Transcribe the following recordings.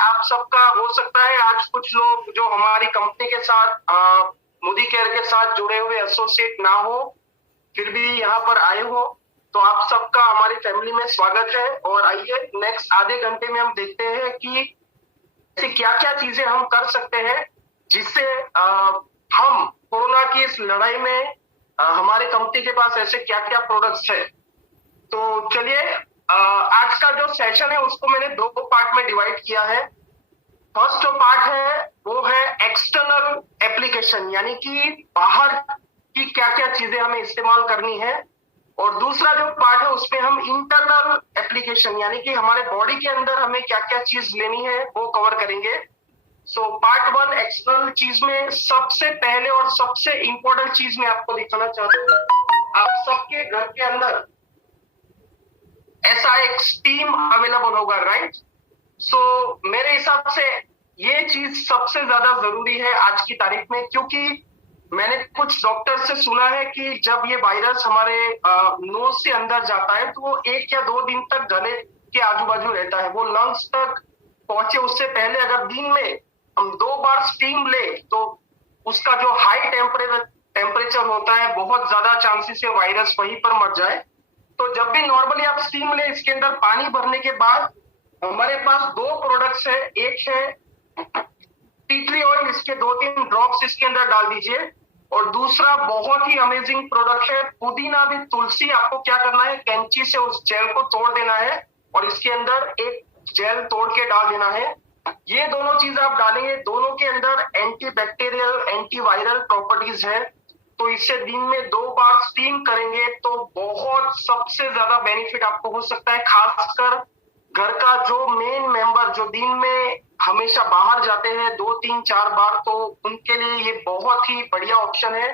आप सबका हो सकता है आज कुछ लोग जो हमारी कंपनी के साथ मोदी केयर के साथ जुड़े हुए एसोसिएट ना हो, फिर भी यहाँ पर आए हो, तो आप सबका हमारी फैमिली में स्वागत है। और आइए नेक्स्ट आधे घंटे में हम देखते हैं कि ऐसी क्या क्या चीजें हम कर सकते हैं जिससे हम कोरोना की इस लड़ाई में हमारे कंपनी के पास ऐसे क्या क्या प्रोडक्ट्स है। तो चलिए, आज का जो सेशन है उसको मैंने दो पार्ट में डिवाइड किया है। फर्स्ट जो पार्ट है वो है एक्सटर्नल एप्लीकेशन, यानी कि बाहर की क्या क्या चीजें हमें इस्तेमाल करनी है, और दूसरा जो पार्ट है उसमें हम इंटरनल एप्लीकेशन यानी कि हमारे बॉडी के अंदर हमें क्या क्या चीज लेनी है वो कवर करेंगे। सो पार्ट वन एक्सटर्नल चीज में सबसे पहले और सबसे इंपॉर्टेंट चीज मैं आपको दिखाना चाहता हूँ। आप सबके घर के अंदर ऐसा एक स्टीम अवेलेबल होगा, राइट? सो मेरे हिसाब से ये चीज सबसे ज्यादा जरूरी है आज की तारीख में, क्योंकि मैंने कुछ डॉक्टर से सुना है कि जब ये वायरस हमारे नोज से अंदर जाता है तो वो 1 या 2 दिन तक गले के आजू बाजू रहता है, वो लंग्स तक पहुंचे उससे पहले अगर दिन में हम 2 बार स्टीम ले तो उसका जो हाई टेम्परेचर होता है, बहुत ज्यादा चांसेस है वायरस वहीं पर मर जाए। तो जब भी नॉर्मली आप स्टीम ले, इसके अंदर पानी भरने के बाद हमारे पास 2 प्रोडक्ट्स है। एक है टी ट्री ऑयल, इसके 2-3 ड्रॉप्स इसके अंदर डाल दीजिए, और दूसरा बहुत ही अमेजिंग प्रोडक्ट है पुदीना विद तुलसी। आपको क्या करना है, कैंची से उस जेल को तोड़ देना है और इसके अंदर एक जेल तोड़ के डाल देना है। ये दोनों चीज आप डालेंगे, दोनों के अंदर एंटी बैक्टीरियल एंटीवायरल प्रॉपर्टीज है। तो इससे दिन में 2 बार स्टीम करेंगे तो बहुत सबसे ज्यादा बेनिफिट आपको हो सकता है। खासकर घर का जो मेन मेंबर जो दिन में हमेशा बाहर जाते हैं 2-3-4 बार, तो उनके लिए ये बहुत ही बढ़िया ऑप्शन है।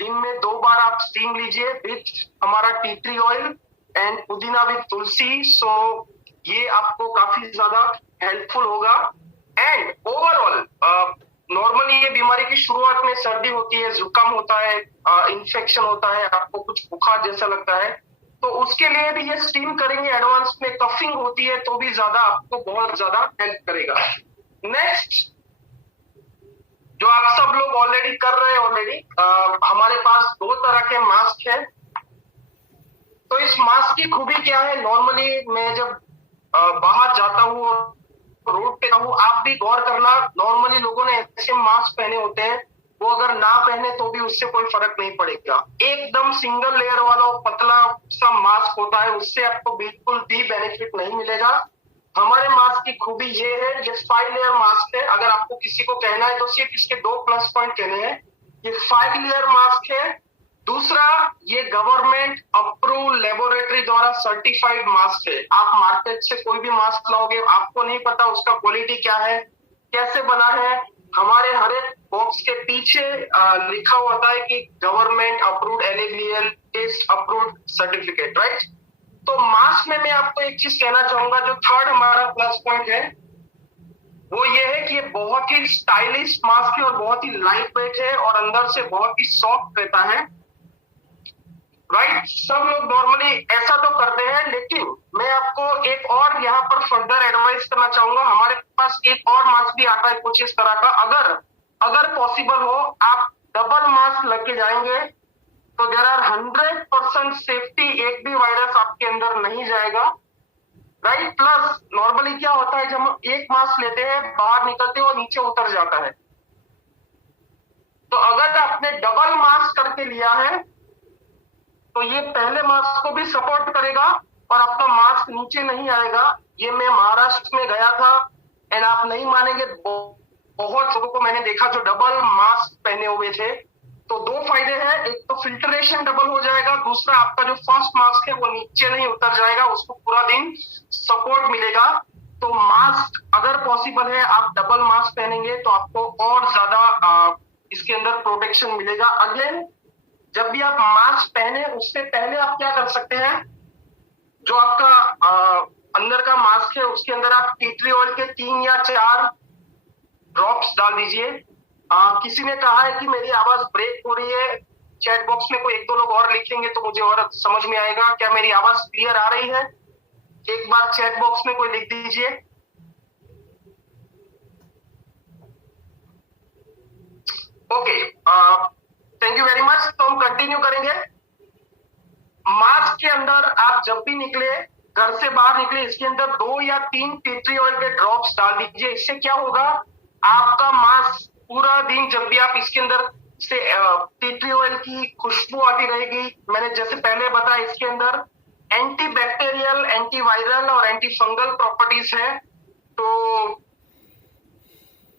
दिन में 2 बार आप स्टीम लीजिए विथ हमारा टी ट्री ऑयल एंड पुदीना विद तुलसी। सो ये आपको काफी ज्यादा हेल्पफुल होगा। एंड ओवरऑल नॉर्मली ये बीमारी की शुरुआत में सर्दी होती है, जुकाम होता है, इन्फेक्शन होता है, आपको कुछ बुखार जैसा लगता है, तो उसके लिए भी ये स्टीम करेंगे। एडवांस में कफिंग होती है तो भी ज्यादा आपको बहुत ज्यादा हेल्प करेगा। नेक्स्ट जो आप सब लोग ऑलरेडी कर रहे हैं, हमारे पास 2 तरह के मास्क है। तो इस मास्क की खूबी क्या है, नॉर्मली मैं जब बाहर जाता हूँ रोड पे हूँ, आप भी गौर करना, नॉर्मली लोगों ने ऐसे मास्क पहने होते हैं, वो अगर ना पहने तो भी उससे कोई फर्क नहीं पड़ेगा। एकदम सिंगल लेयर वाला पतला सा मास्क होता है, उससे आपको बिल्कुल भी बेनिफिट नहीं मिलेगा। हमारे मास्क की खूबी ये है, ये 5 लेयर मास्क है। अगर आपको किसी को कहना है तो सिर्फ इसके 2 प्लस पॉइंट कहने हैं। ये 5 लेयर मास्क है। दूसरा, ये गवर्नमेंट अप्रूव लेबोरेटरी द्वारा सर्टिफाइड मास्क है। आप मार्केट से कोई भी मास्क लाओगे, आपको नहीं पता उसका क्वालिटी क्या है, कैसे बना है। हमारे हर एक बॉक्स के पीछे लिखा हुआ होता है कि government approved NABL test approved certificate, right? तो मास्क में मैं आपको एक चीज कहना चाहूंगा, जो थर्ड हमारा प्लस पॉइंट है वो ये है कि ये बहुत ही स्टाइलिश मास्क है और बहुत ही लाइट वेट है और अंदर से बहुत ही सॉफ्ट रहता है, राइट? सब लोग नॉर्मली ऐसा तो करते हैं, लेकिन मैं आपको एक और यहाँ पर फर्दर एडवाइस करना चाहूंगा। हमारे पास एक और मास्क भी आता है कुछ इस तरह का। अगर पॉसिबल हो आप डबल मास्क लग के जाएंगे तो देयर आर 100% सेफ्टी, एक भी वायरस आपके अंदर नहीं जाएगा, राइट? प्लस नॉर्मली क्या होता है, जब हम एक मास्क लेते हैं बाहर निकलते हैं और नीचे उतर जाता है, तो अगर आपने डबल मास्क करके लिया है तो ये पहले मास्क को भी सपोर्ट करेगा और आपका मास्क नीचे नहीं आएगा। ये मैं महाराष्ट्र में गया था एंड आप नहीं मानेंगे, बहुत लोगों को मैंने देखा जो डबल मास्क पहने हुए थे। तो 2 फायदे हैं, एक तो फिल्ट्रेशन डबल हो जाएगा, दूसरा आपका जो फर्स्ट मास्क है वो नीचे नहीं उतर जाएगा, उसको पूरा दिन सपोर्ट मिलेगा। तो मास्क अगर पॉसिबल है आप डबल मास्क पहनेंगे तो आपको और ज्यादा इसके अंदर प्रोटेक्शन मिलेगा। अगेन, जब भी आप मास्क पहने उससे पहले आप क्या कर सकते हैं, जो आपका अंदर का मास्क है उसके अंदर आप टी ट्री ऑयल के 3 या 4 ड्रॉप्स डाल दीजिए। किसी ने कहा है कि मेरी आवाज ब्रेक हो रही है, चैट बॉक्स में कोई 1-2 लोग और लिखेंगे तो मुझे और समझ में आएगा। क्या मेरी आवाज क्लियर आ रही है? एक बार चैट बॉक्स में कोई लिख दीजिए। Okay, thank you very much. तो हम कंटिन्यू करेंगे। मास्क के अंदर आप जब भी निकले, घर से बाहर निकले, इसके अंदर 2 या 3 टी ट्री ऑयल के ड्रॉप्स डाल दीजिए। इससे क्या होगा, आपका मास्क पूरा दिन जब भी आप इसके अंदर से टी ट्री ऑयल की खुशबू आती रहेगी। मैंने जैसे पहले बताया, इसके अंदर एंटी बैक्टीरियल, एंटी वायरल और एंटी फंगल प्रॉपर्टीज है। तो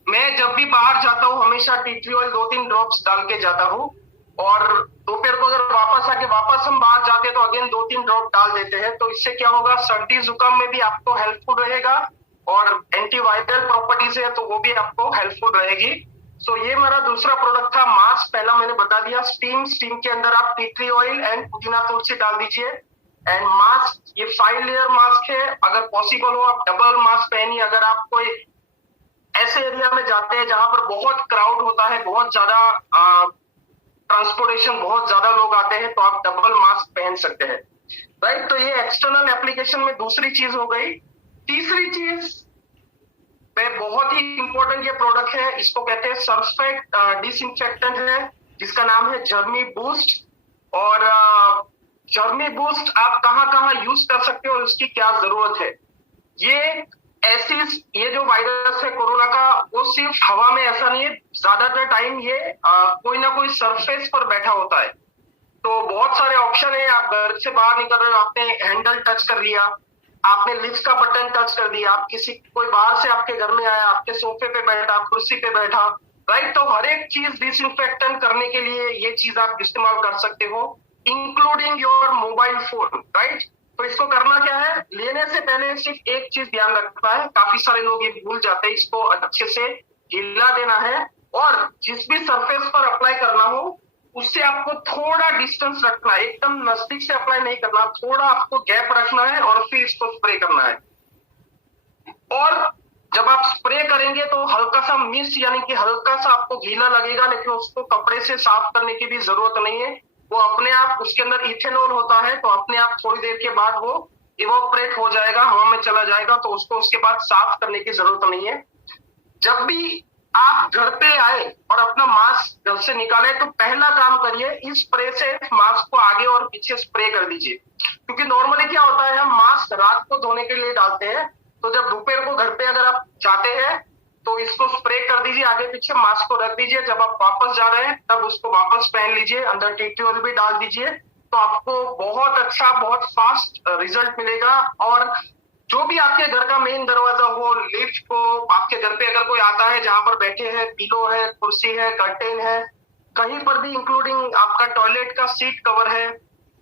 मैं जब भी बाहर जाता हूँ हमेशा टी ट्री ऑयल 2-3 ड्रॉप्स डाल के जाता हूँ। और दोपहर को अगर वापस हम बाहर जाते हैं तो अगेन 2-3 ड्रॉप डाल देते हैं। तो इससे क्या होगा, सर्दी जुकाम में भी आपको हेल्पफुल रहेगा और एंटीवायरल प्रॉपर्टीज है तो वो भी आपको हेल्पफुल रहेगी। सो ये मेरा दूसरा प्रोडक्ट था मास्क। पहला मैंने बता दिया, स्टीम के अंदर आप टी ट्री ऑयल एंड पुदीना तुलसी डाल दीजिए। एंड मास्क ये 5 लेयर मास्क है। अगर पॉसिबल हो आप डबल मास्क पहनिए। अगर आप कोई ऐसे एरिया में जाते हैं जहां पर बहुत क्राउड होता है, बहुत ज्यादा ट्रांसपोर्टेशन, बहुत ज्यादा लोग आते हैं, तो आप डबल मास्क पहन सकते हैं, राइट। तो ये एक्सटर्नल एप्लीकेशन में दूसरी चीज हो गई। तीसरी चीज में बहुत ही इंपॉर्टेंट ये प्रोडक्ट है, इसको कहते हैं सरफेक्ट डिसइंफेक्टेंट है, जिसका नाम है जर्मी बूस्ट। और जर्मी बूस्ट आप कहां कहां यूज कर सकते हो और उसकी क्या जरूरत है। ये जो वायरस है कोरोना का, वो सिर्फ हवा में ऐसा नहीं है, ज्यादातर टाइम ये कोई ना कोई सरफेस पर बैठा होता है। तो बहुत सारे ऑप्शन है। आप घर से बाहर निकल रहे हो, आपने हैंडल टच कर लिया, आपने लिफ्ट का बटन टच कर दिया, आप कोई बाहर से आपके घर में आया, आपके सोफे पे बैठा, कुर्सी पे बैठा, राइट। तो हर एक चीज डिसइंफेक्टेंट करने के लिए ये चीज आप इस्तेमाल कर सकते हो, including your mobile phone, right. तो इसको करना क्या है, लेने से पहले सिर्फ एक चीज ध्यान रखना है, काफी सारे लोग ये भूल जाते हैं, इसको अच्छे से हिला देना है और जिस भी सरफेस पर अप्लाई करना हो उससे आपको थोड़ा डिस्टेंस रखना है, एकदम नजदीक से अप्लाई नहीं करना, थोड़ा आपको गैप रखना है और फिर इसको स्प्रे करना है। और जब आप स्प्रे करेंगे तो हल्का सा मिस्ट यानी कि हल्का सा आपको गीला लगेगा, लेकिन उसको कपड़े से साफ करने की भी जरूरत नहीं है। वो अपने आप, उसके अंदर इथेनॉल होता है तो अपने आप थोड़ी देर के बाद वो इवोपरेट हो जाएगा, हवा में चला जाएगा, तो उसको उसके बाद साफ करने की जरूरत नहीं है। जब भी आप घर पे आए और अपना मास्क घर से निकाले तो पहला काम करिए, इस स्प्रे से मास्क को आगे और पीछे स्प्रे कर दीजिए। क्योंकि नॉर्मली क्या होता है, हम मास्क रात को धोने के लिए डालते हैं, तो जब दोपहर को घर पे अगर आप जाते हैं तो इसको स्प्रे कर दीजिए, आगे पीछे मास्क को रख दीजिए। जब आप वापस जा रहे हैं तब उसको वापस पहन लीजिए, अंदर टी ऑयल भी डाल दीजिए, तो आपको बहुत अच्छा, बहुत फास्ट रिजल्ट मिलेगा। और जो भी आपके घर का मेन दरवाजा हो, लिफ्ट हो, आपके घर पे अगर कोई आता है जहां पर बैठे हैं, पिलो है, कुर्सी है, कर्टेन है, कहीं पर भी, इंक्लूडिंग आपका टॉयलेट का सीट कवर है,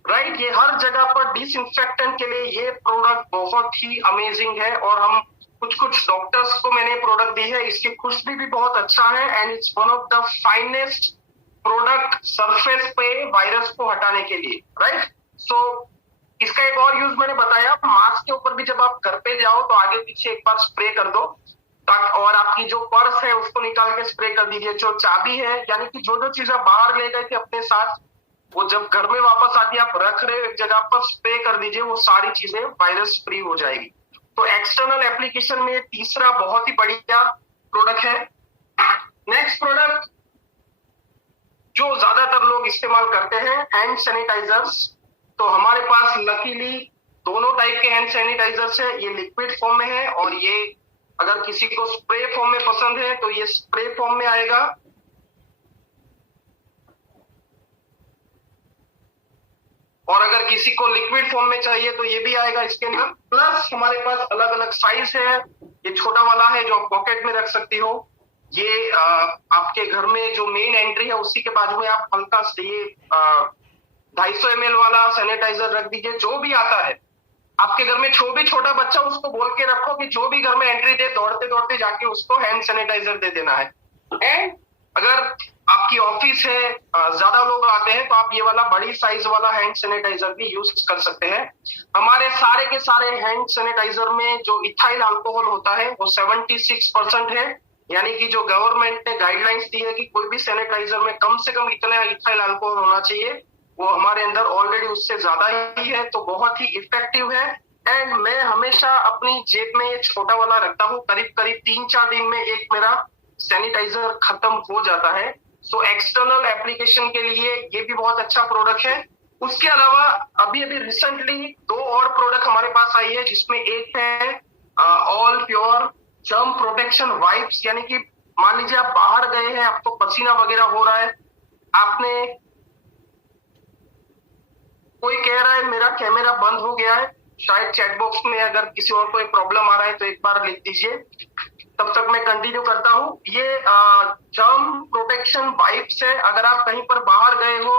राइट, ये हर जगह पर डिसइंफेक्टेंट के लिए ये प्रोडक्ट बहुत ही अमेजिंग है। और हम कुछ डॉक्टर्स को मैंने प्रोडक्ट दी है, इसकी खुशबू भी बहुत अच्छा है and it's one of the finest product surface पे वायरस को हटाने के लिए, राइट। सो इसका एक और यूज मैंने बताया, मास्क के ऊपर भी जब आप घर पे जाओ तो आगे पीछे एक बार स्प्रे कर दो, और आपकी जो पर्स है उसको निकाल के स्प्रे कर दीजिए। जो चाबी है, यानी कि जो जो चीजें बाहर ले गए थे अपने साथ, वो जब घर में वापस आती है आप रख रहे एक जगह पर स्प्रे कर दीजिए, वो सारी चीजें वायरस फ्री हो जाएगी। तो एक्सटर्नल एप्लीकेशन में तीसरा बहुत ही बढ़िया प्रोडक्ट है। नेक्स्ट प्रोडक्ट जो ज्यादातर लोग इस्तेमाल करते हैं, हैंड सैनिटाइजर्स। तो हमारे पास लकीली दोनों टाइप के हैंड सैनिटाइजर्स है, ये लिक्विड फॉर्म में है और ये अगर किसी को स्प्रे फॉर्म में पसंद है तो ये स्प्रे फॉर्म में आएगा। और अगर किसी को लिक्विड फॉर्म में चाहिए तो ये भी आएगा इसके अंदर। प्लस हमारे पास अलग अलग साइज है, ये छोटा वाला है जो आप पॉकेट में रख सकती हो, ये आपके घर में जो मेन एंट्री है उसी के बाजू में आप हल्का से ये 250 ml वाला सैनिटाइजर रख दीजिए। जो भी आता है आपके घर में, जो भी छोटा बच्चा, उसको बोल के रखो कि जो भी घर में एंट्री दे, दौड़ते दौड़ते जाके उसको हैंड सैनिटाइजर दे देना है। एंड अगर आपकी ऑफिस है, ज्यादा लोग आते हैं, तो आप ये वाला बड़ी साइज वाला हैंड सैनिटाइजर भी यूज कर सकते हैं। हमारे सारे के सारे हैंड सैनिटाइजर में जो इथाइल अल्कोहल होता है वो 76% है, यानी कि जो गवर्नमेंट ने गाइडलाइंस दी है कि कोई भी सैनिटाइजर में कम से कम इतना इथाइल अल्कोहल होना चाहिए, वो हमारे अंदर ऑलरेडी उससे ज्यादा ही है, तो बहुत ही इफेक्टिव है। एंड मैं हमेशा अपनी जेब में ये छोटा वाला रखता हूँ, करीब करीब 3-4 दिन में एक मेरा सैनिटाइजर खत्म हो जाता है। सो एक्सटर्नल एप्लीकेशन के लिए ये भी बहुत अच्छा प्रोडक्ट है। उसके अलावा अभी अभी रिसेंटली 2 और प्रोडक्ट हमारे पास आई है, जिसमें एक है all pure germ protection wipes, यानी कि मान लीजिए आप बाहर गए हैं, आपको पसीना वगैरह हो रहा है, आपने, कोई कह रहा है मेरा कैमरा बंद हो गया है, शायद चैट बॉक्स में अगर किसी और को एक प्रॉब्लम आ रहा है तो एक बार लिख दीजिए, तब तक मैं कंटिन्यू करता हूँ। ये जर्म प्रोटेक्शन वाइप्स है। अगर आप कहीं पर बाहर गए हो,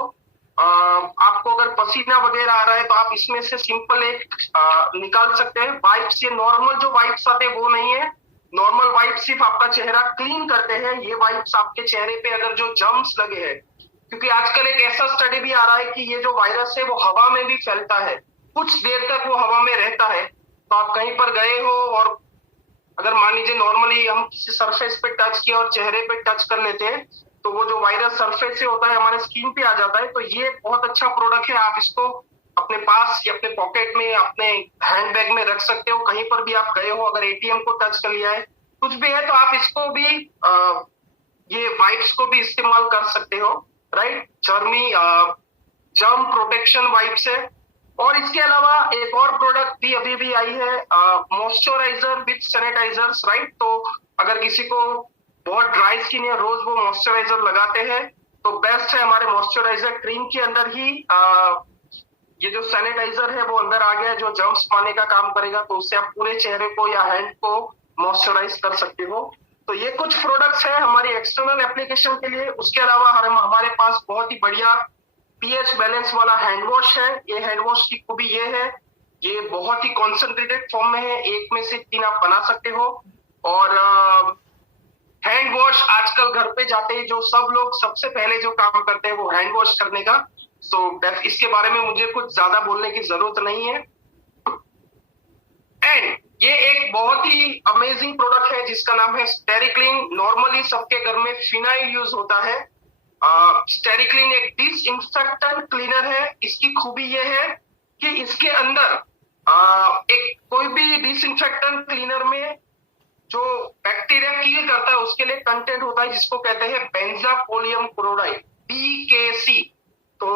आपको अगर पसीना वगैरह आ रहा है, तो आप इसमें से सिंपल एक निकाल सकते हैं वाइप्स। ये नॉर्मल जो वाइप्स आते हैं वो नहीं है, नॉर्मल वाइप्स सिर्फ आपका चेहरा क्लीन करते हैं। ये वाइप्स आपके चेहरे पे अगर जो जर्म्स लगे हैं, क्योंकि आजकल एक ऐसा स्टडी भी आ रहा है कि ये जो वायरस है वो हवा में भी फैलता है, कुछ देर तक वो हवा में रहता है। तो आप कहीं पर गए हो और अगर मान लीजिए नॉर्मली हम किसी सरफेस पे टच किया और चेहरे पे टच कर लेते हैं, तो वो जो वायरस सरफेस से होता है हमारे स्किन पे आ जाता है। तो ये बहुत अच्छा प्रोडक्ट है, आप इसको अपने पास या अपने पॉकेट में, अपने हैंड बैग में रख सकते हो। कहीं पर भी आप गए हो, अगर एटीएम को टच कर लिया है, कुछ भी है, तो आप इसको भी ये वाइप्स को भी इस्तेमाल कर सकते हो, राइट। जर्म प्रोटेक्शन वाइप्स है। और इसके अलावा एक और प्रोडक्ट भी अभी भी आई है, मॉइस्चराइजर विद सैनिटाइजर्स, राइट। तो अगर किसी को बहुत ड्राई स्किन है, रोज वो मॉइस्चराइजर लगाते हैं, तो बेस्ट है हमारे मॉइस्चराइजर क्रीम के अंदर ही ये जो सैनिटाइजर है वो अंदर आ गया है, जो जर्म्स मारने का काम करेगा। तो उससे आप पूरे चेहरे को या हैंड को मॉइस्चराइज कर सकते हो। तो ये कुछ प्रोडक्ट्स है हमारी एक्सटर्नल एप्लीकेशन के लिए। उसके अलावा हमारे पास बहुत ही बढ़िया पीएच बैलेंस वाला हैंड वॉश है। ये हैंड वॉश की खूबी ये है, ये बहुत ही कॉन्सेंट्रेटेड फॉर्म में है, एक में से 3 आप बना सकते हो। और हैंड वॉश आजकल घर पे जाते ही जो सब लोग सबसे पहले जो काम करते हैं वो हैंड वॉश करने का। सो इसके बारे में मुझे कुछ ज्यादा बोलने की जरूरत नहीं है। एंड ये एक बहुत ही अमेजिंग प्रोडक्ट है जिसका नाम है स्टेरिक्लीन। नॉर्मली सबके घर में फिनाइल यूज होता है। स्टेरिक्लीन एक डिसइंफेक्टेंट क्लीनर है। इसकी खूबी ये है कि इसके अंदर एक कोई भी डिसइंफेक्टेंट क्लीनर में जो बैक्टीरिया किल करता है उसके लिए कंटेंट होता है जिसको कहते हैं बेंजापोलियम क्लोराइड, BKC। तो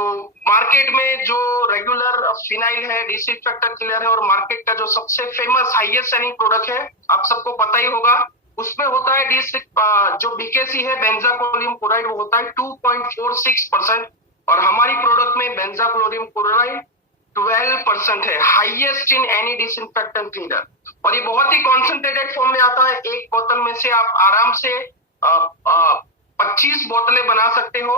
मार्केट में जो रेगुलर फिनाइल है, डिसइंफेक्टेंट क्लीनर है, और मार्केट का जो सबसे फेमस हाईएस्ट सेलिंग प्रोडक्ट है, आप सबको पता ही होगा, उसमें होता है जो BKC है, बेंजापोलियम क्लोराइड, वो होता है 2.46%। और हमारी प्रोडक्ट में बेंजापोलियम क्लोराइड 12% है, highest in any disinfectant cleaner. और ये बहुत ही कॉन्सेंट्रेटेड फॉर्म में आता है। एक बोतल में से आप आराम से 25 बोतलें बना सकते हो,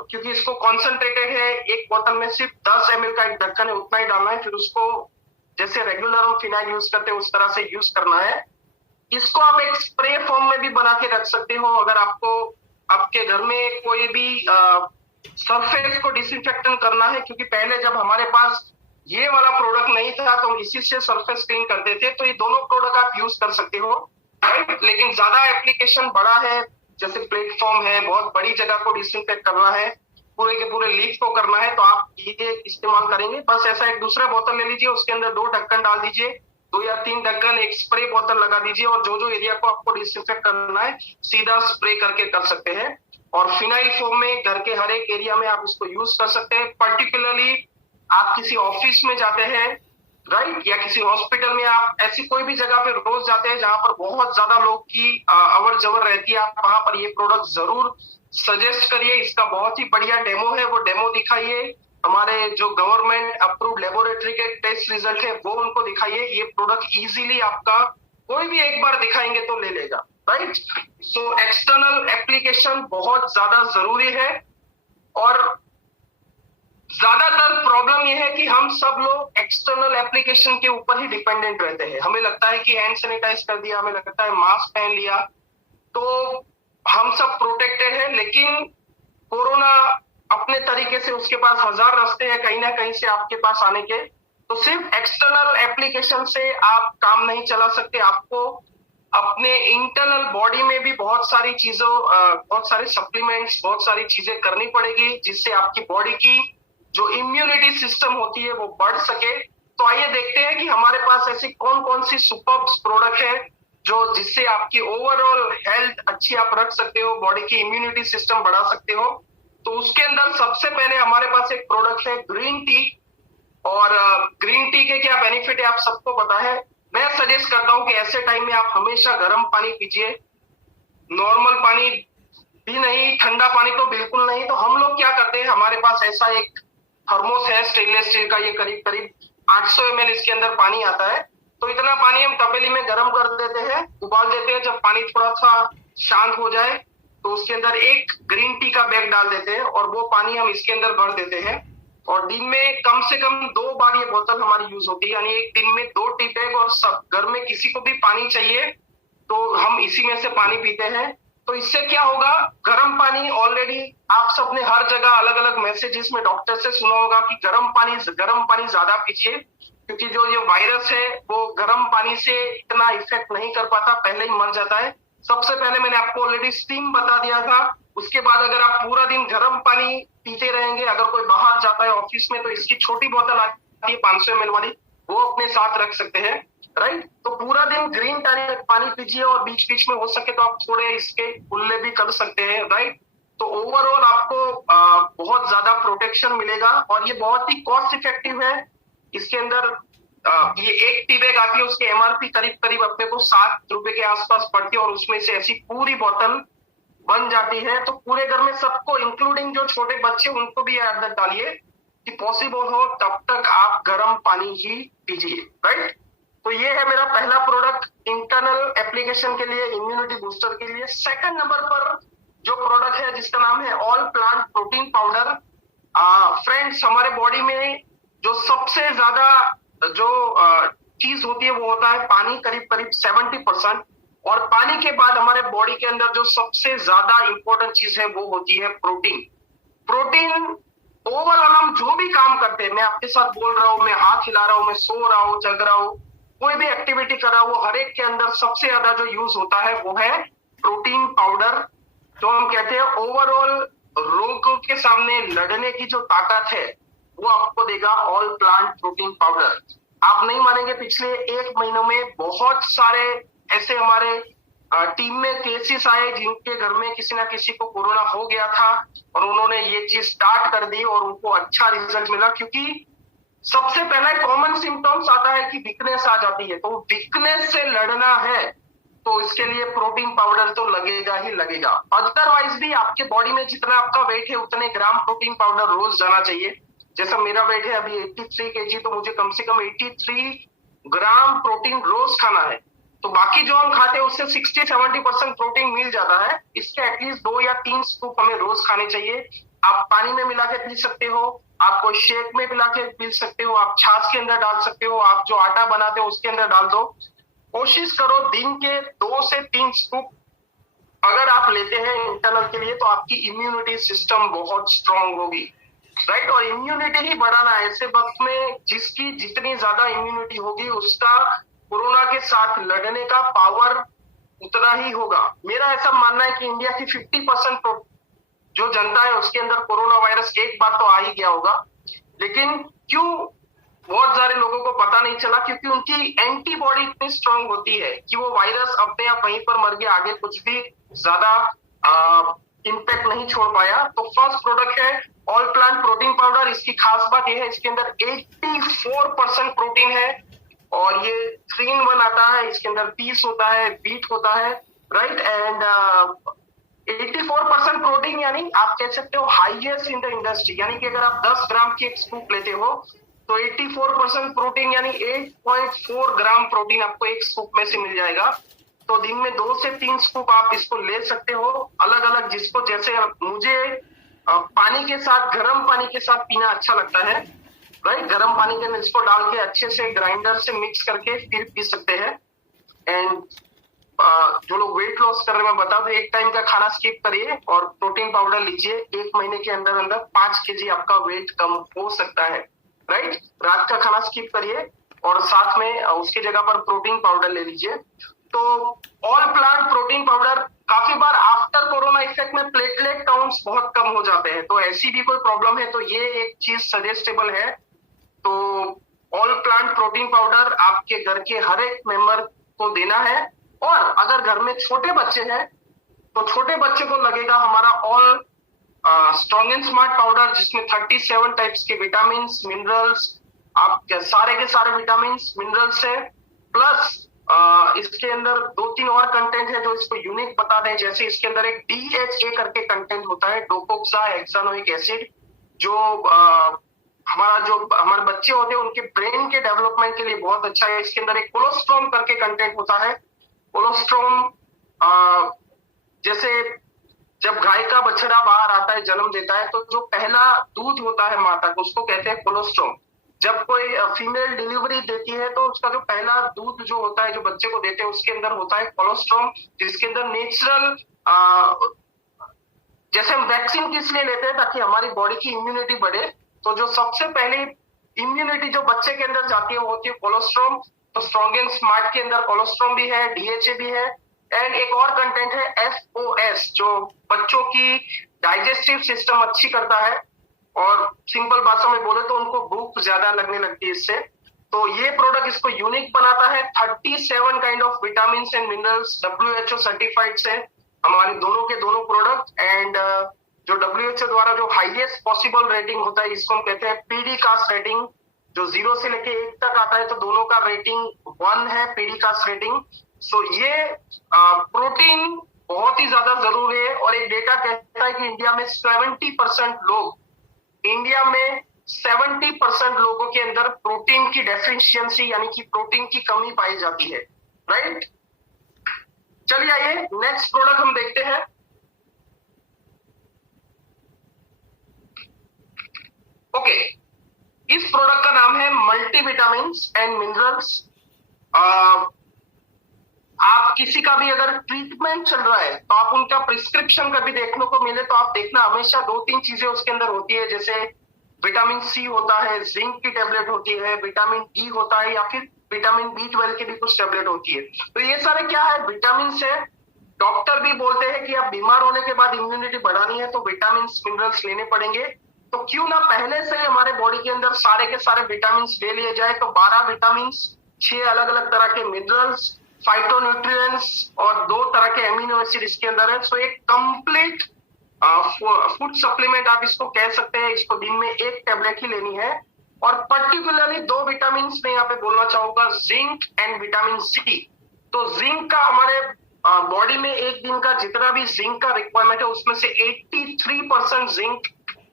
क्योंकि इसको कॉन्सेंट्रेटेड है। एक बोतल में सिर्फ 10 ml का एक ढक्कन है, उतना ही डालना है, फिर उसको जैसे रेगुलर हम फिनाइल यूज करते हैं उस तरह से यूज करना है। इसको आप एक स्प्रे फॉर्म में भी बना के रख सकते हो। अगर आपको आपके घर में कोई भी सरफेस को डिसइंफेक्टेंट करना है, क्योंकि पहले जब हमारे पास ये वाला प्रोडक्ट नहीं था तो हम इसी से सरफेस क्लीन करते थे, तो ये दोनों प्रोडक्ट आप यूज कर सकते हो, राइट। लेकिन ज्यादा एप्लीकेशन बड़ा है, जैसे प्लेटफॉर्म है, बहुत बड़ी जगह को डिसइंफेक्ट करना है, पूरे के पूरे लीफ को करना है, तो आप ये इस्तेमाल करेंगे। बस ऐसा एक दूसरा बोतल ले लीजिए, उसके अंदर 2 ढक्कन डाल दीजिए, 2 या 3 ढक्कन, एक स्प्रे बोतल लगा दीजिए, और जो जो एरिया को आपको डिसइंफेक्ट करना है सीधा स्प्रे करके कर सकते हैं। और फिनाइल फॉर्म में घर के हर एक एरिया में आप इसको यूज कर सकते हैं। पर्टिकुलरली आप किसी ऑफिस में जाते हैं, राइट, या किसी हॉस्पिटल में, आप ऐसी कोई भी जगह पे रोज जाते हैं जहां पर बहुत ज्यादा लोग की अवर जवर रहती है, आप वहां पर ये प्रोडक्ट जरूर सजेस्ट करिए। इसका बहुत ही बढ़िया डेमो है, वो डेमो दिखाइए। हमारे जो गवर्नमेंट अप्रूव्ड लेबोरेटरी के टेस्ट रिजल्ट है वो उनको दिखाइए। ये प्रोडक्ट इजीली आपका कोई भी एक बार दिखाएंगे तो ले लेगा, राइट। सो एक्सटर्नल एप्लीकेशन बहुत ज्यादा जरूरी है। और ज्यादातर प्रॉब्लम यह है कि हम सब लोग एक्सटर्नल एप्लीकेशन के ऊपर ही डिपेंडेंट रहते हैं। हमें लगता है कि हैंड सैनिटाइज कर दिया, हमें लगता है मास्क पहन लिया तो हम सब प्रोटेक्टेड है। लेकिन कोरोना अपने तरीके से, उसके पास 1000 रास्ते हैं कहीं ना कहीं से आपके पास आने के। तो सिर्फ एक्सटर्नल एप्लीकेशन से आप काम नहीं चला सकते, आपको अपने इंटरनल बॉडी में भी बहुत सारी चीजों, बहुत सारे सप्लीमेंट्स, बहुत सारी चीजें करनी पड़ेगी, जिससे आपकी बॉडी की जो इम्यूनिटी सिस्टम होती है वो बढ़ सके। तो आइए देखते हैं कि हमारे पास ऐसी कौन कौन सी सुपर प्रोडक्ट है जो जिससे आपकी ओवरऑल हेल्थ अच्छी आप रख सकते हो, बॉडी की इम्यूनिटी सिस्टम बढ़ा सकते हो। तो उसके अंदर सबसे पहले हमारे पास एक प्रोडक्ट है ग्रीन टी। और ग्रीन टी के क्या बेनिफिट है आप सबको पता है। मैं सजेस्ट करता हूं कि ऐसे टाइम में आप हमेशा गर्म पानी पीजिए, नॉर्मल पानी भी नहीं, ठंडा पानी तो बिल्कुल नहीं। तो हम लोग क्या करते हैं, हमारे पास ऐसा एक थर्मोस है स्टेनलेस स्टील का, ये करीब करीब 800 ml इसके अंदर पानी आता है। तो इतना पानी हम तपेली में गर्म कर देते हैं, उबाल देते हैं। जब पानी थोड़ा सा शांत हो जाए तो उसके अंदर एक ग्रीन टी का बैग डाल देते हैं और वो पानी हम इसके अंदर भर देते हैं। और दिन में कम से कम 2 बार ये बोतल हमारी यूज होती है, यानी एक दिन में 2 टी बैग। और सब घर में किसी को भी पानी चाहिए तो हम इसी में से पानी पीते हैं। तो इससे क्या होगा, गर्म पानी ऑलरेडी आप सबने हर जगह अलग अलग मैसेजेस में डॉक्टर से सुना होगा कि गर्म पानी ज्यादा पीजिए, क्योंकि जो ये वायरस है वो गर्म पानी से इतना इफेक्ट नहीं कर पाता, पहले ही मर जाता है। सबसे पहले मैंने आपको ऑलरेडी स्टीम बता दिया था। उसके बाद अगर आप पूरा दिन गर्म पानी पीते रहेंगे, अगर कोई बाहर जाता है ऑफिस में, तो इसकी छोटी बोतल आती है 500 ml वाली, वो अपने साथ रख सकते हैं। राइट, तो पूरा दिन ग्रीन पानी पीजिए और बीच बीच में हो सके तो आप थोड़े इसके कुल्ले भी कर सकते हैं। राइट, तो ओवरऑल आपको बहुत ज्यादा प्रोटेक्शन मिलेगा और ये बहुत ही कॉस्ट इफेक्टिव है। इसके अंदर ये एक टी बैग आती है, उसके एमआरपी करीब करीब अपने को 7 रुपए के आसपास पड़ती है और उसमें से ऐसी पूरी बोतल बन जाती है। तो पूरे घर में सबको, इंक्लूडिंग जो छोटे बच्चे, उनको भी आदत डालिए कि पॉसिबल हो तब तक आप गर्म पानी ही पीजिए। राइट, तो ये है मेरा पहला प्रोडक्ट इंटरनल एप्लीकेशन के लिए, इम्यूनिटी बूस्टर के लिए। सेकंड नंबर पर जो प्रोडक्ट है जिसका नाम है all plant protein powder. Friends, हमारे बॉडी में जो सबसे ज्यादा जो चीज होती है वो होता है पानी, करीब करीब 70%। और पानी के बाद हमारे बॉडी के अंदर जो सबसे ज्यादा इंपॉर्टेंट चीज है वो होती है प्रोटीन। प्रोटीन ओवरऑल हम जो भी काम करते हैं, मैं आपके साथ बोल रहा हूं, मैं हाथ हिला रहा हूं, मैं सो रहा हूं, जग रहा हूं, कोई भी एक्टिविटी कर रहा हूं, वो हर एक के अंदर सबसे ज्यादा जो यूज होता है वो है प्रोटीन पाउडर। जो हम कहते हैं ओवरऑल रोगों के सामने लड़ने की जो ताकत है वो आपको देगा ऑल प्लांट प्रोटीन पाउडर। आप नहीं मानेंगे, पिछले 1 महीनों में बहुत सारे ऐसे हमारे टीम में केसेस आए जिनके घर में किसी ना किसी को कोरोना हो गया था और उन्होंने ये चीज स्टार्ट कर दी और उनको अच्छा रिजल्ट मिला। क्योंकि सबसे पहला कॉमन सिम्टम्स आता है कि वीकनेस आ जाती है, तो वीकनेस से लड़ना है तो इसके लिए प्रोटीन पाउडर तो लगेगा ही लगेगा। अदरवाइज भी आपके बॉडी में जितना आपका वेट है उतने ग्राम प्रोटीन पाउडर रोज जाना चाहिए। जैसा मेरा वेट है अभी 83 kg, तो मुझे कम से कम 83 ग्राम प्रोटीन रोज खाना है। तो बाकी जो हम खाते हैं उससे 60-70% प्रोटीन मिल जाता है। इसके एटलीस्ट 2 या 3 स्कूप हमें रोज खाने चाहिए। आप पानी में मिला के पी सकते हो, आप कोई शेक में मिला के पी सकते हो, आप छाछ के अंदर डाल सकते हो, आप जो आटा बनाते हो उसके अंदर डाल दो। कोशिश करो दिन के 2 से 3 स्कूप अगर आप लेते हैं इंटरनल के लिए तो आपकी इम्यूनिटी सिस्टम बहुत स्ट्रांग होगी। राइट, और इम्यूनिटी ही बढ़ाना है ऐसे वक्त में, जिसकी जितनी ज्यादा इम्यूनिटी होगी उसका कोरोना के साथ लड़ने का पावर उतना ही होगा। मेरा ऐसा मानना है कि इंडिया की 50% जो जनता है उसके अंदर कोरोना वायरस एक बार तो आ ही गया होगा, लेकिन क्यों बहुत सारे लोगों को पता नहीं चला, क्योंकि उनकी एंटीबॉडी इतनी स्ट्रांग होती है कि वो वायरस अपने आप वहीं पर मर गया, आगे कुछ भी ज्यादा इंपैक्ट नहीं छोड़ पाया। तो फर्स्ट प्रोडक्ट है ऑल प्लांट प्रोटीन पाउडर। इसकी खास बात यह है इसके अंदर 84% प्रोटीन है और ये 3-in-1 आता है। इसके अंदर पीस होता है, बीट होता है। राइट, एंड 84% प्रोटीन यानी आप कह सकते हो हाईएस्ट इन द इंडस्ट्री। यानी कि अगर आप 10 ग्राम की एक स्कूप लेते हो तो 84% प्रोटीन यानी 8.4 ग्राम प्रोटीन आपको एक स्कूप में से मिल जाएगा। तो दिन में 2 से 3 स्कूप आप इसको ले सकते हो अलग अलग, जिसको जैसे मुझे पानी के साथ, गर्म पानी के साथ पीना अच्छा लगता है। राइट, गर्म पानी के अंदर इसको डाल के अच्छे से ग्राइंडर से मिक्स करके फिर पी सकते हैं। एंड जो लोग वेट लॉस कर रहे हैं मैं बता दूं, एक टाइम का खाना स्किप करिए और प्रोटीन पाउडर लीजिए। 1 महीने के अंदर अंदर 5 kg आपका वेट कम हो सकता है। राइट, रात का खाना स्किप करिए और साथ में उसकी जगह पर प्रोटीन पाउडर ले लीजिए। तो ऑल प्लांट प्रोटीन पाउडर, काफी बार आफ्टर कोरोना इफेक्ट में प्लेटलेट काउंट्स बहुत कम हो जाते हैं, तो ऐसी भी कोई प्रॉब्लम है तो ये एक चीज सजेस्टेबल है। तो ऑल प्लांट प्रोटीन पाउडर आपके घर के हर एक मेंबर को देना है और अगर घर में छोटे बच्चे हैं तो छोटे बच्चे को लगेगा हमारा all strong and smart powder, जिसमें 37 टाइप्स के विटामिन मिनरल्स, आप सारे के सारे विटामिन मिनरल्स है, प्लस इसके अंदर 2-3 और कंटेंट है जो इसको यूनिक बता दें। जैसे इसके अंदर एक DHA करके कंटेंट होता है, डोपोक्सा हेक्सानोइक एसिड, जो हमारे बच्चे होते हैं उनके ब्रेन के डेवलपमेंट के लिए बहुत अच्छा है। इसके अंदर एक कोलोस्ट्रोम करके कंटेंट होता है। कोलोस्ट्रोम जैसे जब गाय का बछड़ा बाहर आता है, जन्म देता है, तो जो पहला दूध होता है माता को, उसको कहते हैं कोलोस्ट्रोम। जब कोई फीमेल डिलीवरी देती है तो उसका जो पहला दूध जो होता है, जो बच्चे को देते हैं, उसके अंदर होता है कोलोस्ट्रोम, जिसके अंदर नेचुरल, जैसे हम वैक्सीन किस लिए लेते हैं, ताकि हमारी बॉडी की इम्यूनिटी बढ़े। तो जो सबसे पहले इम्यूनिटी जो बच्चे के अंदर जाती है वो होती है कोलोस्ट्रोम। तो स्ट्रॉन्ग एंड स्मार्ट के अंदर कोलोस्ट्रोम भी है, DHA भी है, एंड एक और कंटेंट है FOS, जो बच्चों की डाइजेस्टिव सिस्टम अच्छी करता है, और सिंपल भाषा में बोले तो उनको भूख ज्यादा लगने लगती है इससे। तो ये प्रोडक्ट इसको यूनिक बनाता है। 37 kind of vitamin and minerals WHO certified है हमारे दोनों के दोनों प्रोडक्ट। एंड जो WHO द्वारा जो हाईएस्ट पॉसिबल रेटिंग होता है, इसको हम कहते हैं PD कास्ट रेटिंग, जो 0 से लेके 1 तक आता है, तो दोनों का रेटिंग 1 है, PD कास्ट रेटिंग। सो ये प्रोटीन बहुत ही ज्यादा जरूरी है, और एक डेटा कहता है कि इंडिया में 70% लोगों के अंदर प्रोटीन की डेफिशिएंसी, यानी कि प्रोटीन की कमी पाई जाती है, राइट। चलिए आइए नेक्स्ट प्रोडक्ट हम देखते हैं। ओके, इस प्रोडक्ट का नाम है मल्टीविटामिन एंड मिनरल्स। आप किसी का भी अगर ट्रीटमेंट चल रहा है तो आप उनका प्रिस्क्रिप्शन कभी देखने को मिले तो आप देखना, हमेशा 2-3 चीजें उसके अंदर होती है। जैसे विटामिन C होता है, जिंक की टेबलेट होती है, विटामिन E होता है, या फिर विटामिन B12 की भी कुछ टेबलेट होती है। तो ये सारे क्या है, विटामिन है। डॉक्टर भी बोलते हैं कि आप बीमार होने के बाद इम्यूनिटी बढ़ानी है तो विटामिन मिनरल्स लेने पड़ेंगे। तो क्यों ना पहले से ही हमारे बॉडी के अंदर सारे के सारे विटामिन ले लिए जाए। तो 12 विटामिन, 6 अलग अलग तरह के मिनरल्स, फाइटोन्यूट्रिएंट्स और 2 तरह के एमिनो एसिड इसके अंदर है। सो एक कंप्लीट फूड सप्लीमेंट आप इसको कह सकते हैं। इसको दिन में 1 टेबलेट ही लेनी है, और पर्टिकुलरली 2 विटामिन में यहाँ पे बोलना चाहूंगा, जिंक एंड विटामिन C। तो जिंक का हमारे बॉडी में एक दिन का जितना भी जिंक का रिक्वायरमेंट है, उसमें से 83% जिंक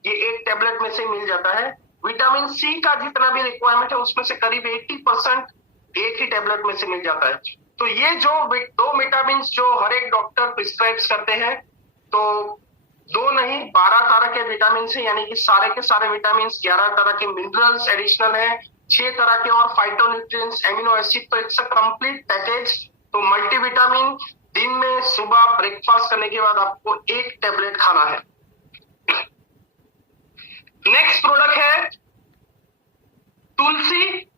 ये 1 टेबलेट में से मिल जाता है। विटामिन C का जितना भी रिक्वायरमेंट है, उसमें से करीब 80% एक ही टेबलेट में से मिल जाता है। तो ये जो 2 विटामिन जो हर एक डॉक्टर प्रिस्क्राइब करते हैं, तो 2 नहीं 12 तरह के विटामिन है, यानी कि सारे के सारे विटामिन, 11 तरह के मिनरल्स एडिशनल है, 6 तरह के और फाइटोन्यूट्रिएंट्स, एमिनो एसिड। तो इट्स अ कंप्लीट पैकेज। तो मल्टीविटामिन दिन में सुबह ब्रेकफास्ट करने के बाद आपको 1 टेबलेट खाना है। नेक्स्ट प्रोडक्ट है तुलसी।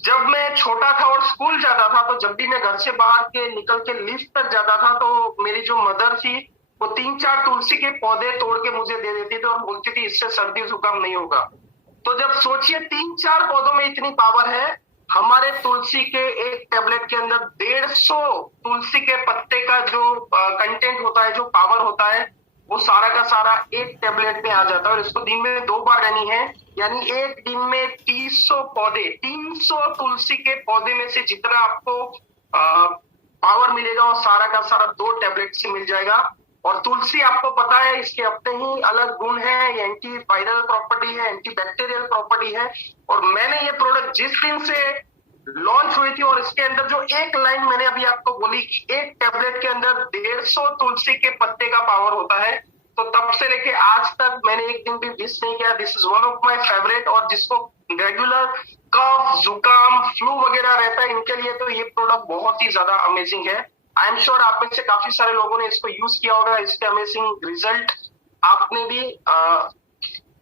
जब मैं छोटा था और स्कूल जाता था, तो जब भी मैं घर से बाहर के निकल के लिफ्ट तक जाता था, तो मेरी जो मदर थी वो 3-4 तुलसी के पौधे तोड़ के मुझे दे देती थी और बोलती थी इससे सर्दी जुकाम नहीं होगा। तो जब सोचिए 3-4 पौधों में इतनी पावर है, हमारे तुलसी के 1 टेबलेट के अंदर 150 तुलसी के पत्ते का जो कंटेंट होता है, जो पावर होता है, वो सारा का सारा 1 टेबलेट में आ जाता है। और इसको दिन में 2 बार लेनी है, यानी एक दिन में 300 तुलसी के पौधे में से जितना आपको पावर मिलेगा, वो सारा का सारा 2 टेबलेट से मिल जाएगा। और तुलसी आपको पता है इसके अपने ही अलग गुण है, ये एंटी वायरल प्रॉपर्टी है, एंटी बैक्टीरियल प्रॉपर्टी है। और मैंने ये प्रोडक्ट जिस दिन से लॉन्च हुई थी, और इसके अंदर जो एक लाइन मैंने अभी आपको बोली कि 1 टेबलेट के अंदर 150 तुलसी के पत्ते का पावर होता है, तो तब से लेके आज तक मैंने एक दिन भी मिस नहीं किया। This is one of my favourite. और जिसको रेगुलर कफ, जुकाम, फ्लू वगैरह रहता है, इनके लिए तो ये प्रोडक्ट बहुत ही ज्यादा अमेजिंग है। आई एम श्योर आप में से काफी सारे लोगों ने इसको यूज किया होगा, इसके अमेजिंग रिजल्ट आपने भी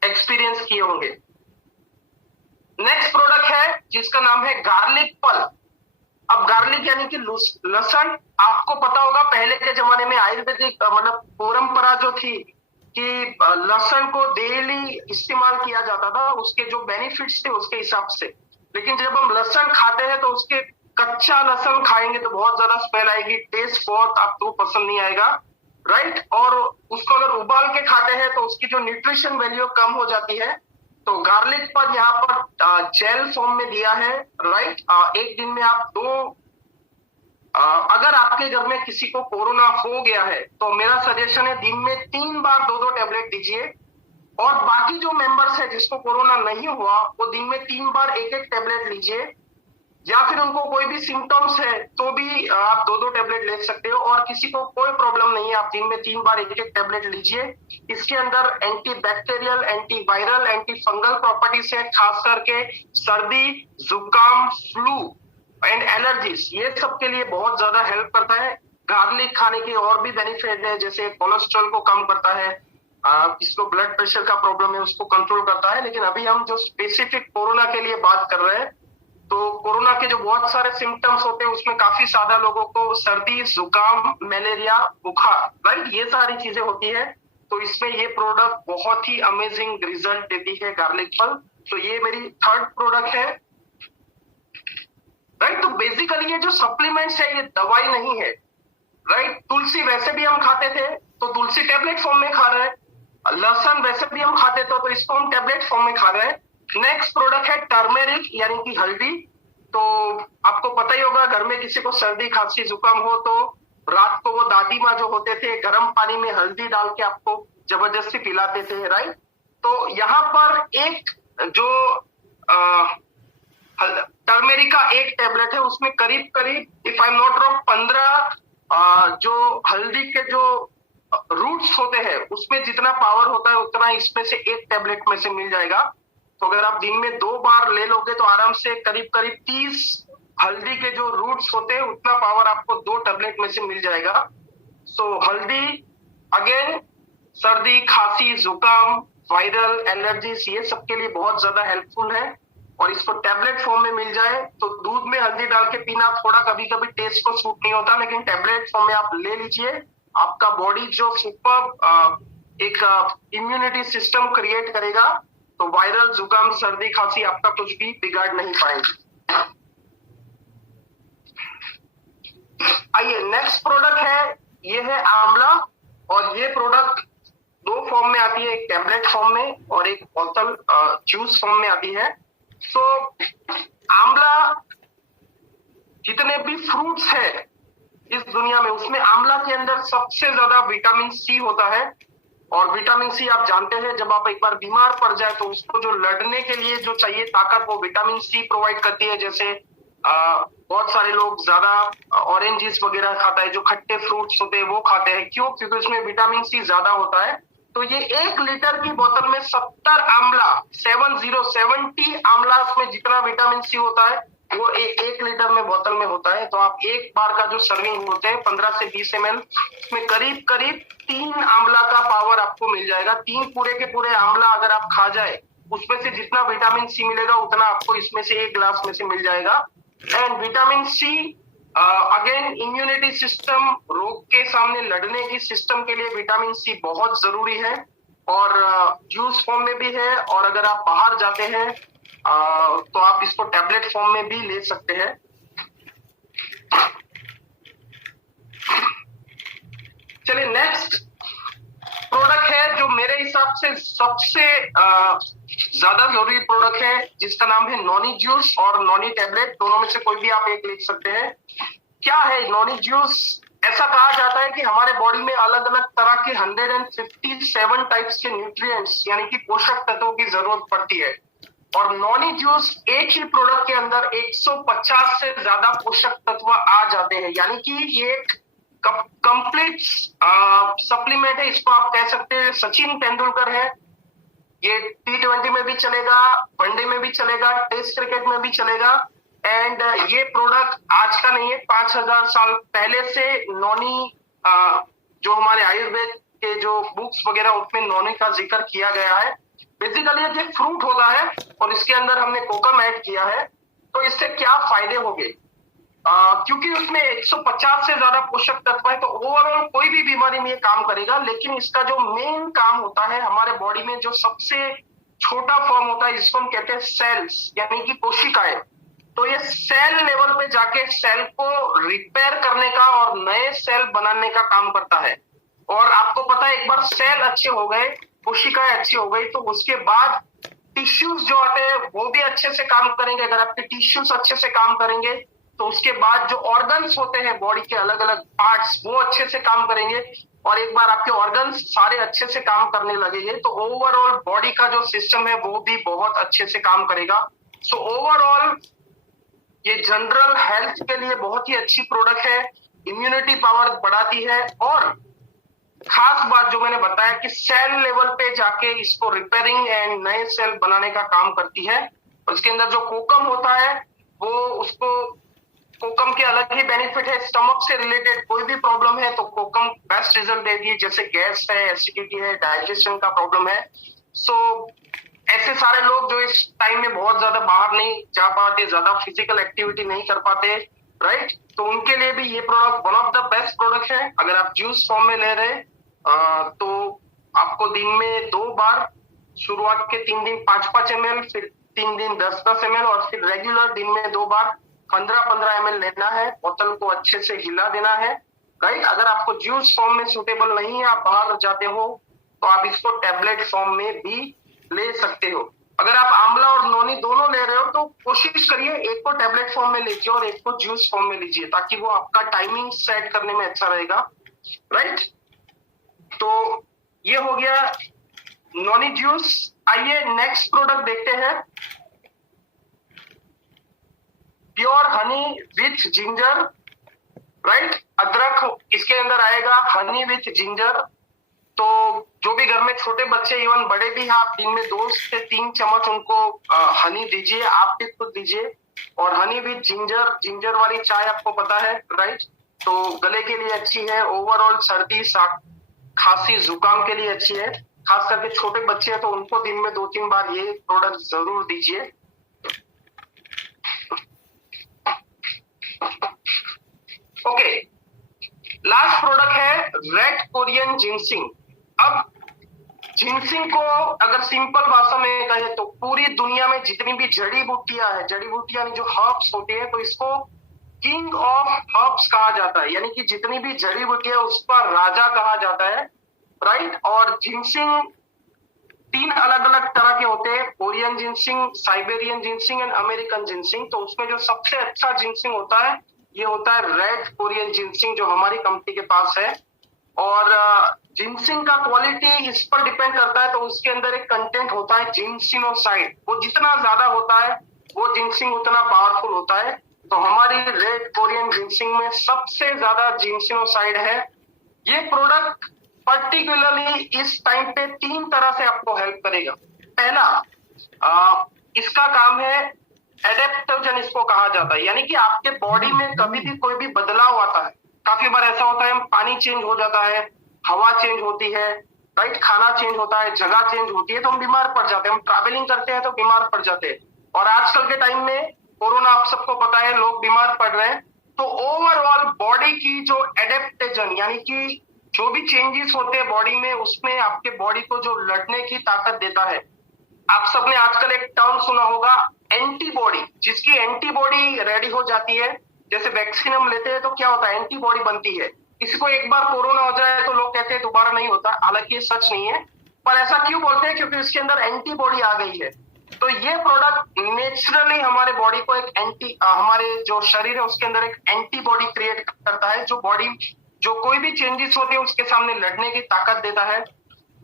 एक्सपीरियंस किए होंगे। नेक्स्ट प्रोडक्ट है जिसका नाम है गार्लिक पल। अब गार्लिक यानी कि लहसुन, आपको पता होगा पहले के जमाने में आयुर्वेदिक मतलब परंपरा जो थी कि लहसुन को डेली इस्तेमाल किया जाता था, उसके जो बेनिफिट्स थे उसके हिसाब से। लेकिन जब हम लहसुन खाते हैं तो उसके कच्चा लहसुन खाएंगे तो बहुत ज्यादा स्मेल आएगी, टेस्ट बहुत आपको पसंद नहीं आएगा, राइट। और उसको अगर उबाल के खाते हैं तो उसकी जो न्यूट्रिशन वैल्यू कम हो जाती है। तो गार्लिक पर यहाँ पर जेल फॉर्म में दिया है, राइट। एक दिन में आप अगर आपके घर में किसी को कोरोना हो गया है तो मेरा सजेशन है दिन में 3 बार 2-2 टेबलेट दीजिए। और बाकी जो मेंबर्स है जिसको कोरोना नहीं हुआ वो दिन में 3 बार 1-1 टेबलेट लीजिए, या फिर उनको कोई भी सिम्टम्स है तो भी आप 2-2 टेबलेट ले सकते हो। और किसी को कोई प्रॉब्लम नहीं है, आप दिन में 3 बार 1-1 टेबलेट लीजिए। इसके अंदर anti bacterial, anti viral, anti fungal properties है, खास करके सर्दी, जुकाम, फ्लू एंड एलर्जीज, ये सब के लिए बहुत ज्यादा हेल्प करता है। गार्लिक खाने के और भी बेनिफिट है, जैसे कोलेस्ट्रॉल को कम करता है, जिसको ब्लड प्रेशर का प्रॉब्लम है उसको कंट्रोल करता है। लेकिन अभी हम जो स्पेसिफिक कोरोना के लिए बात कर रहे हैं, तो कोरोना के जो बहुत सारे सिम्टम्स होते हैं उसमें काफी ज्यादा लोगों को सर्दी, जुकाम, मलेरिया, बुखार, राइट, ये सारी चीजें होती है। तो इसमें ये प्रोडक्ट बहुत ही अमेजिंग रिजल्ट देती है गार्लिक फल। तो ये मेरी थर्ड प्रोडक्ट है, राइट। तो बेसिकली ये जो सप्लीमेंट्स है ये दवाई नहीं है, राइट। तुलसी वैसे भी हम खाते थे तो तुलसी टेबलेट फॉर्म में खा रहे हैं, लहसुन वैसे भी हम खाते थे तो इसको हम टेबलेट फॉर्म में खा रहे हैं। नेक्स्ट प्रोडक्ट है टर्मेरिक यानी कि हल्दी। तो आपको पता ही होगा, घर में किसी को सर्दी, खांसी, जुकाम हो तो रात को वो दादी माँ जो होते थे गर्म पानी में हल्दी डाल के आपको जबरदस्ती पिलाते थे, राइट। तो यहाँ पर एक जो टर्मेरिक का एक टेबलेट है उसमें करीब करीब, if I am not wrong, 15 जो हल्दी के जो रूट्स होते हैं उसमें जितना पावर होता है उतना इसमें से एक टेबलेट में से मिल जाएगा। तो अगर आप दिन में 2 बार ले लोगे तो आराम से करीब करीब 30 हल्दी के जो रूट्स होते हैं उतना पावर आपको 2 टेबलेट में से मिल जाएगा। सो हल्दी अगेन सर्दी, खांसी, जुकाम, वायरल, एलर्जीज, ये सबके लिए बहुत ज्यादा हेल्पफुल है। और इसको टेबलेट फॉर्म में मिल जाए तो दूध में हल्दी डाल के पीना थोड़ा कभी कभी टेस्ट को सूट नहीं होता, लेकिन टेबलेट फॉर्म में आप ले लीजिए। आपका बॉडी जो सुपर एक इम्यूनिटी सिस्टम क्रिएट करेगा, तो वायरल, जुकाम, सर्दी, खांसी आपका कुछ भी बिगाड़ नहीं पाएंगे। आइए नेक्स्ट प्रोडक्ट है, ये है आंवला। और ये प्रोडक्ट 2 फॉर्म में आती है, एक टेबलेट फॉर्म में और एक बोतल जूस फॉर्म में आती है। सो आंवला, जितने भी फ्रूट्स है इस दुनिया में उसमें आंवला के अंदर सबसे ज्यादा विटामिन सी होता है। और विटामिन सी आप जानते हैं, जब आप एक बार बीमार पड़ जाए तो उसको जो लड़ने के लिए जो चाहिए ताकत वो विटामिन सी प्रोवाइड करती है। जैसे बहुत सारे लोग ज्यादा ऑरेंजेस वगैरह खाता है, जो खट्टे फ्रूट्स होते हैं वो खाते हैं, क्यों? क्योंकि उसमें विटामिन सी ज्यादा होता है। तो ये 1 लीटर की बोतल में 70 आंवला, 70 आंवला में जितना विटामिन सी होता है वो 1 लीटर में बोतल में होता है। तो आप एक बार का जो सर्विंग होते हैं 15 से 20 ml, उसमें करीब करीब 3 आंवला का पावर आपको मिल जाएगा। 3 पूरे के पूरे आंवला अगर आप खा जाए उसमें से जितना विटामिन सी मिलेगा उतना आपको इसमें से 1 ग्लास में से मिल जाएगा। And vitamin C again immunity system, रोग के सामने लड़ने की सिस्टम के लिए विटामिन सी बहुत जरूरी है। और जूस फॉर्म में भी है, और अगर आप बाहर जाते हैं तो आप इसको टैबलेट फॉर्म में भी ले सकते हैं। चलिए नेक्स्ट प्रोडक्ट है जो मेरे हिसाब से सबसे ज्यादा जरूरी प्रोडक्ट है, जिसका नाम है नॉनी जूस और नॉनी टैबलेट। दोनों में से कोई भी आप एक ले सकते हैं। क्या है नॉनी जूस? ऐसा कहा जाता है कि हमारे बॉडी में अलग अलग तरह के 157 टाइप्स के न्यूट्रिएंट्स यानी कि पोषक तत्वों की जरूरत पड़ती है। और नॉनी जूस एक ही प्रोडक्ट के अंदर 150 से ज्यादा पोषक तत्व आ जाते हैं, यानी कि ये एक कंप्लीट सप्लीमेंट है। इसको आप कह सकते हैं सचिन तेंदुलकर है, ये T20 में भी चलेगा, वनडे में भी चलेगा, टेस्ट क्रिकेट में भी चलेगा। एंड ये प्रोडक्ट आज का नहीं है, 5000 साल पहले से नॉनी, जो हमारे आयुर्वेद के जो बुक्स वगैरह उसमें नॉनी का जिक्र किया गया है। बेसिकली ये फ्रूट होता है और इसके अंदर हमने कोकम ऐड किया है। तो इससे क्या फायदे होंगे? क्योंकि उसमें 150 से ज्यादा पोषक तत्व है, तो ओवरऑल कोई भी बीमारी में ये काम करेगा। लेकिन इसका जो मेन काम होता है, हमारे बॉडी में जो सबसे छोटा फॉर्म होता है जिसको हम कहते हैं सेल्स यानी कि कोशिकाएं, तो ये सेल लेवल पे जाके सेल को रिपेयर करने का और नए सेल बनाने का काम करता है। और आपको पता है, एक बार सेल अच्छे हो गए, कोशिकाएं अच्छी हो गई, तो उसके बाद टिश्यूज जो आते हैं वो भी अच्छे से काम करेंगे। अगर आपके टिश्यूज अच्छे से काम करेंगे तो उसके बाद जो ऑर्गन्स होते हैं बॉडी के अलग अलग पार्ट्स, वो अच्छे से काम करेंगे। और एक बार आपके ऑर्गन्स सारे अच्छे से काम करने लगेंगे तो ओवरऑल बॉडी का जो सिस्टम है वो भी बहुत अच्छे से काम करेगा। सो ओवरऑल ये जनरल हेल्थ के लिए बहुत ही अच्छी प्रोडक्ट है, इम्यूनिटी पावर बढ़ाती है, और खास बात जो मैंने बताया कि सेल लेवल पे जाके इसको रिपेयरिंग एंड नए सेल बनाने का काम करती है। और इसके अंदर जो कोकम होता है वो, उसको कोकम के अलग ही बेनिफिट है। स्टमक से रिलेटेड कोई भी प्रॉब्लम है तो कोकम बेस्ट रिजल्ट देगी, जैसे गैस है, एसिडिटी है, डाइजेशन का प्रॉब्लम है। सो ऐसे सारे लोग जो इस टाइम में बहुत ज्यादा बाहर नहीं जा पाते, ज्यादा फिजिकल एक्टिविटी नहीं कर पाते, राइट, तो उनके लिए भी ये product one of the best product है। अगर आप जूस फॉर्म में ले रहे तो आपको दिन में 2 बार, शुरुआत के 3 दिन 5-5 ml, फिर 3 दिन 10-10 ml, और फिर रेगुलर दिन में 2 बार 15-15 ml लेना है। बोतल को अच्छे से हिला देना है, राइट। अगर आपको जूस फॉर्म में सुटेबल नहीं है, आप बाहर जाते हो, तो आप इसको टैबलेट फॉर्म में भी ले सकते हो। अगर आप आंवला और नोनी दोनों ले रहे हो तो कोशिश करिए एक को टैबलेट फॉर्म में लीजिए और एक को जूस फॉर्म में लीजिए, ताकि वो आपका टाइमिंग सेट करने में अच्छा रहेगा, राइट। तो ये हो गया नॉनी जूस। आइए नेक्स्ट प्रोडक्ट देखते हैं, pure Honey with ginger, right. अदरक इसके अंदर आएगा, हनी विथ जिंजर। तो जो भी घर में छोटे बच्चे, इवन बड़े भी हैं, आप दिन में 2 से 3 चम्मच उनको हनी दीजिए, आप भी खुद दीजिए। और हनी विथ जिंजर, जिंजर वाली चाय आपको पता है, राइट, तो गले के लिए अच्छी है, ओवरऑल सर्दी खांसी जुकाम के लिए अच्छी है। खास करके छोटे बच्चे हैं तो उनको दिन में 2-3 बार ये प्रोडक्ट जरूर दीजिए। ओके, लास्ट प्रोडक्ट है रेड कोरियन जिनसिंग। अब जिनसिंग को अगर सिंपल भाषा में कहें तो पूरी दुनिया में जितनी भी जड़ी बूटियां है, जड़ी बूटियां जो हर्ब्स होती है, तो इसको किंग ऑफ हर्ब्स कहा जाता है, यानी कि जितनी भी जड़ी बूटियां उसका राजा कहा जाता है, राइट। और जिनसिंग 3 अलग अलग तरह के होते हैं, Korean ginseng, Siberian ginseng and American ginseng. तो उसमें जो सबसे अच्छा जिनसिंग होता है ये होता है रेड कोरियन जिनसिंग, जो हमारी कंपनी के पास है। और जिनसिंग का क्वालिटी इस पर डिपेंड करता है, तो उसके अंदर एक कंटेंट होता है जिनसिनोसाइड, वो जितना ज्यादा होता है वो जिनसिंग उतना पावरफुल होता है। तो हमारी रेड कोरियन जिनसिंग में सबसे ज्यादा जिनसिनोसाइड है। ये प्रोडक्ट पर्टिकुलरली इस टाइम पे 3 तरह से आपको हेल्प करेगा। पहला, इसका काम है एडेप्टोजन, इसको कहा जाता है, यानी कि आपके बॉडी में कभी भी कोई भी बदलाव आता है, काफी बार ऐसा होता है, पानी चेंज हो जाता है, हवा चेंज होती है, राइट, खाना चेंज होता है, जगह चेंज होती है, तो हम बीमार पड़ जाते हैं। हम ट्रैवलिंग करते हैं तो बीमार पड़ जाते हैं। और आजकल के टाइम में कोरोना, आप सबको पता है, लोग बीमार पड़ रहे हैं। तो ओवरऑल बॉडी की जो एडेप्टोजन, यानी कि जो भी चेंजेस होते हैं बॉडी में, उसमें आपके बॉडी को जो लड़ने की ताकत देता है। आप सबने आजकल एक टर्म सुना होगा, एंटीबॉडी, जिसकी एंटीबॉडी रेडी हो जाती है। जैसे वैक्सीन हम लेते हैं तो क्या होता है, एंटीबॉडी बनती है। किसी को एक बार कोरोना हो जाए तो लोग कहते हैं दोबारा नहीं होता, हालांकि ये सच नहीं है, पर ऐसा क्यों बोलते हैं, क्योंकि इसके अंदर एंटीबॉडी आ गई है। तो ये प्रोडक्ट नेचुरली हमारे बॉडी को एक हमारे जो शरीर है उसके अंदर एक एंटीबॉडी क्रिएट करता है, जो बॉडी जो कोई भी चेंजेस होते हैं उसके सामने लड़ने की ताकत देता है।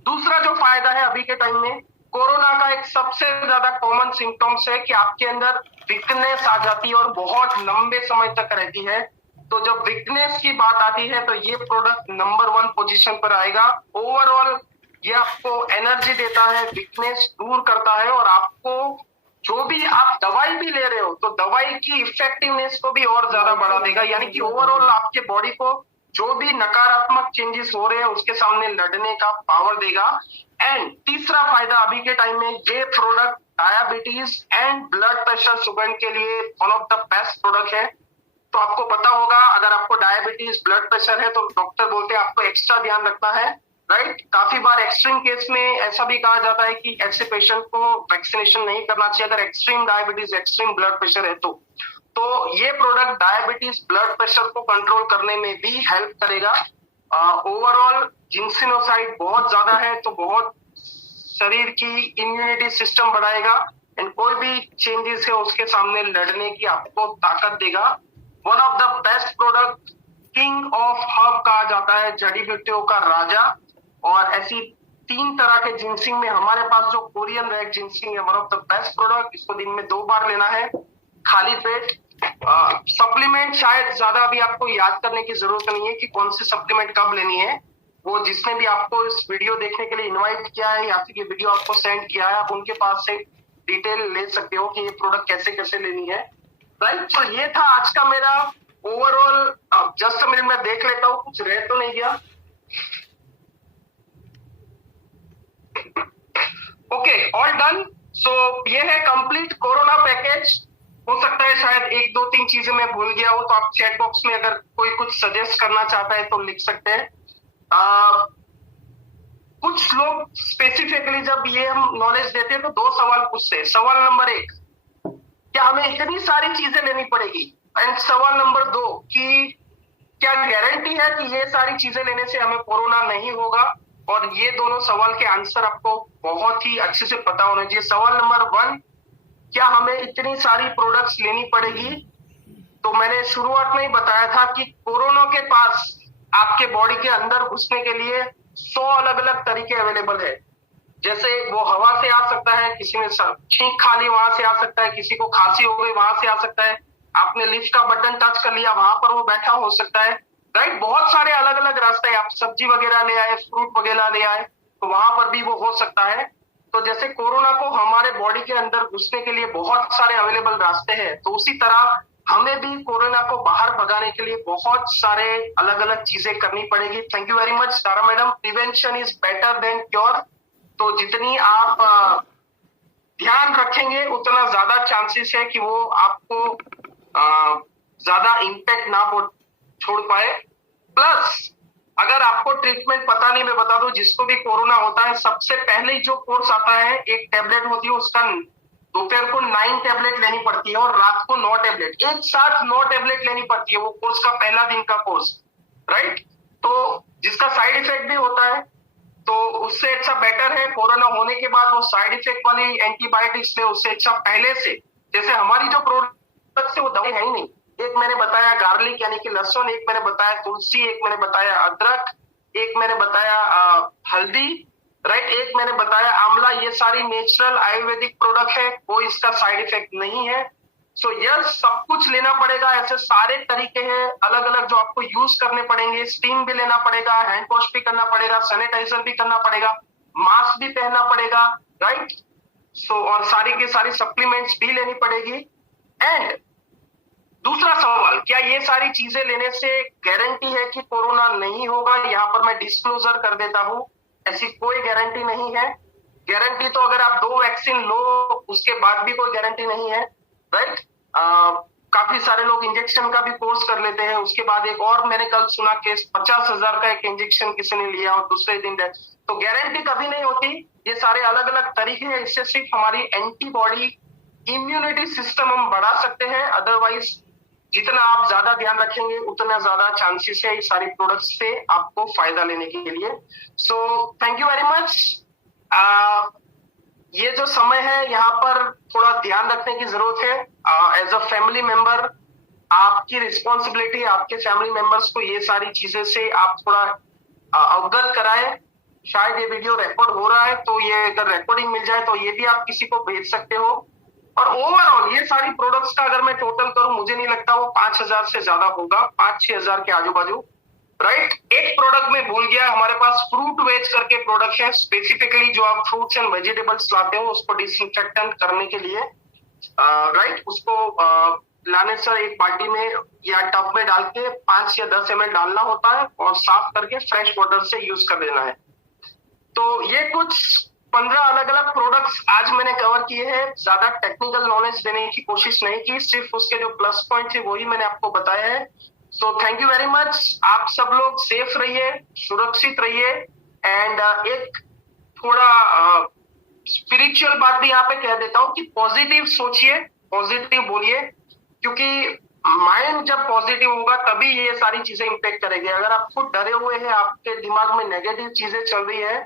दूसरा जो फायदा है अभी के टाइम में, कोरोना का एक सबसे ज्यादा कॉमन सिम्टम्स है कि आपके अंदर वीकनेस आ जाती है और बहुत लंबे समय तक रहती है। तो जब वीकनेस की बात आती है तो ये प्रोडक्ट नंबर 1 पोजीशन पर आएगा। ओवरऑल ये आपको एनर्जी देता है, वीकनेस दूर करता है, और आपको जो भी आप दवाई भी ले रहे हो तो दवाई की इफेक्टिवनेस को भी और ज्यादा बढ़ा देगा, यानी कि ओवरऑल आपके बॉडी को जो भी नकारात्मक चेंजेस हो रहे हैं उसके सामने लड़ने का पावर देगा। एंड तीसरा फायदा अभी के टाइम में, ये product diabetes and blood pressure student के लिए one of the best product है। तो आपको पता होगा, अगर आपको डायबिटीज ब्लड प्रेशर है तो डॉक्टर बोलते हैं आपको एक्स्ट्रा ध्यान रखना है, राइट। काफी बार एक्सट्रीम केस में ऐसा भी कहा जाता है कि ऐसे पेशेंट को वैक्सीनेशन नहीं करना चाहिए अगर extreme diabetes, extreme blood pressure है तो ये प्रोडक्ट डायबिटीज, ब्लड प्रेशर को कंट्रोल करने में भी हेल्प करेगा। ओवरऑल जिंक्सिनोसाइड बहुत ज्यादा है तो बहुत शरीर की इम्यूनिटी सिस्टम बढ़ाएगा एंड कोई भी चेंजेस है उसके सामने लड़ने की आपको ताकत देगा। One of the best product, king of herb कहा जाता है, जड़ी बूटियों का राजा। और ऐसी 3 तरह के जिंसिंग में हमारे पास जो कोरियन रेड जिंसिंग है, one of the best product. इसको दिन में 2 बार लेना है खाली पेट। सप्लीमेंट शायद ज्यादा अभी आपको याद करने की जरूरत नहीं है कि कौन सी सप्लीमेंट कब लेनी है। वो जिसने भी आपको इस वीडियो देखने के लिए इनवाइट किया है या फिर ये वीडियो आपको सेंड किया है, आप उनके पास से डिटेल ले सकते हो कि ये प्रोडक्ट कैसे कैसे लेनी है। राइट, तो ये था आज का मेरा ओवरऑल। जस्ट मिनट में देख लेता हूँ कुछ रह तो नहीं गया। Okay, all done. सो ये है कंप्लीट कोरोना पैकेज। हो सकता है शायद 1, 2, 3 चीजें मैं भूल गया हो तो आप चैट बॉक्स में अगर कोई कुछ सजेस्ट करना चाहता है तो लिख सकते हैं। कुछ लोग स्पेसिफिकली जब ये हम नॉलेज देते हैं तो 2 सवाल पूछते हैं। सवाल नंबर 1, क्या हमें इतनी सारी चीजें लेनी पड़ेगी? एंड सवाल नंबर 2 कि क्या गारंटी है कि ये सारी चीजें लेने से हमें कोरोना नहीं होगा? और ये दोनों सवाल के आंसर आपको बहुत ही अच्छे से पता होना चाहिए। सवाल नंबर 1, क्या हमें इतनी सारी प्रोडक्ट्स लेनी पड़ेगी? तो मैंने शुरुआत में ही बताया था कि कोरोना के पास आपके बॉडी के अंदर घुसने के लिए 100 अलग अलग तरीके अवेलेबल है। जैसे वो हवा से आ सकता है, किसी ने छींक खा ली वहां से आ सकता है, किसी को खांसी हो गई वहां से आ सकता है, आपने लिफ्ट का बटन टच कर लिया वहां पर वो बैठा हो सकता है। राइट, बहुत सारे अलग अलग रास्ते, आप सब्जी वगैरह ले आए, फ्रूट वगैरह ले आए तो वहां पर भी वो हो सकता है। तो जैसे कोरोना को हमारे बॉडी के अंदर घुसने के लिए बहुत सारे अवेलेबल रास्ते हैं, तो उसी तरह हमें भी कोरोना को बाहर भगाने के लिए बहुत सारे अलग अलग चीजें करनी पड़ेगी। Thank you very much Tara madam. Prevention is better than cure. तो जितनी आप ध्यान रखेंगे उतना ज्यादा चांसेस है कि वो आपको ज्यादा इम्पैक्ट ना छोड़ पाए। प्लस अगर आपको ट्रीटमेंट पता नहीं, मैं बता दूं, जिसको भी कोरोना होता है सबसे पहले जो कोर्स आता है, एक टेबलेट होती है उसका दोपहर को 9 टेबलेट लेनी पड़ती है और रात को 9 टेबलेट, एक साथ 9 टेबलेट लेनी पड़ती है। वो कोर्स का पहला दिन का कोर्स। राइट, तो जिसका साइड इफेक्ट भी होता है, तो उससे अच्छा बेटर है कोरोना होने के बाद वो साइड इफेक्ट वाली एंटीबायोटिक्स ले, उससे अच्छा पहले से, जैसे हमारी जो प्रोडक्ट से वो दवाई है ही नहीं। एक मैंने बताया गार्लिक यानी कि लहसुन, एक मैंने बताया तुलसी, एक मैंने बताया अदरक, एक मैंने बताया हल्दी, राइट, एक मैंने बताया आंवला। ये सारी नेचुरल आयुर्वेदिक प्रोडक्ट है, कोई इसका साइड इफेक्ट नहीं है। सो यस, सब कुछ लेना पड़ेगा। ऐसे सारे तरीके हैं अलग अलग जो आपको यूज करने पड़ेंगे। स्टीम भी लेना पड़ेगा, हैंड वॉश भी करना पड़ेगा, सैनिटाइजर भी करना पड़ेगा, मास्क भी पहनना पड़ेगा। राइट, सो और सारी की सारी सप्लीमेंट्स भी लेनी पड़ेगी। एंड दूसरा सवाल, क्या ये सारी चीजें लेने से गारंटी है कि कोरोना नहीं होगा? यहाँ पर मैं डिस्क्लोजर कर देता हूं, ऐसी कोई गारंटी नहीं है। गारंटी तो अगर आप 2 वैक्सीन लो उसके बाद भी कोई गारंटी नहीं है। राइट, काफी सारे लोग इंजेक्शन का भी कोर्स कर लेते हैं, उसके बाद एक और मैंने कल सुना केस 50,000 का एक इंजेक्शन किसी ने लिया और दूसरे दिन डेथ। तो गारंटी कभी नहीं होती। ये सारे अलग अलग तरीके हैं, इससे सिर्फ हमारी एंटीबॉडी इम्यूनिटी सिस्टम हम बढ़ा सकते हैं। अदरवाइज जितना आप ज्यादा ध्यान रखेंगे उतना ज्यादा चांसेस है इस सारी प्रोडक्ट्स से आपको फायदा लेने के लिए। So thank you very much. ये जो समय है यहाँ पर थोड़ा ध्यान रखने की जरूरत है। एज अ फैमिली मेंबर आपकी रिस्पॉन्सिबिलिटी, आपके फैमिली मेंबर्स को ये सारी चीजें से आप थोड़ा अवगत कराएं। शायद ये वीडियो रिकॉर्ड हो रहा है तो ये अगर रिकॉर्डिंग मिल जाए तो ये भी आप किसी को भेज सकते हो। और ओवरऑल ये सारी प्रोडक्ट्स का अगर मैं टोटल करूं, मुझे नहीं लगता वो 5,000 से ज्यादा होगा, 5-6 हजार के आजू बाजू। राइट, एक प्रोडक्ट में भूल गया, हमारे पास फ्रूट वेज करके प्रोडक्ट है, स्पेसिफिकली जो आप फ्रूट्स एंड वेजिटेबल्स लाते हो उसको डिसइंफेक्टेंट करने के लिए। राइट, उसको लाने से एक बाल्टी में या टब में डाल के 5 या 10 ml डालना होता है और साफ करके फ्रेश वाटर से यूज कर देना है। तो ये कुछ 15 अलग अलग प्रोडक्ट्स आज मैंने कवर किए हैं। ज्यादा टेक्निकल नॉलेज देने की कोशिश नहीं की, सिर्फ उसके जो प्लस पॉइंट थे वही मैंने आपको बताया है। So thank you very much. आप सब लोग सेफ रहिए, सुरक्षित रहिए एंड एक थोड़ा स्पिरिचुअल बात भी यहाँ पे कह देता हूँ कि पॉजिटिव सोचिए, पॉजिटिव बोलिए, क्योंकि माइंड जब पॉजिटिव होगा तभी ये सारी चीजें इंपेक्ट करेगी। अगर आप खुद डरे हुए हैं, आपके दिमाग में नेगेटिव चीजें चल रही है,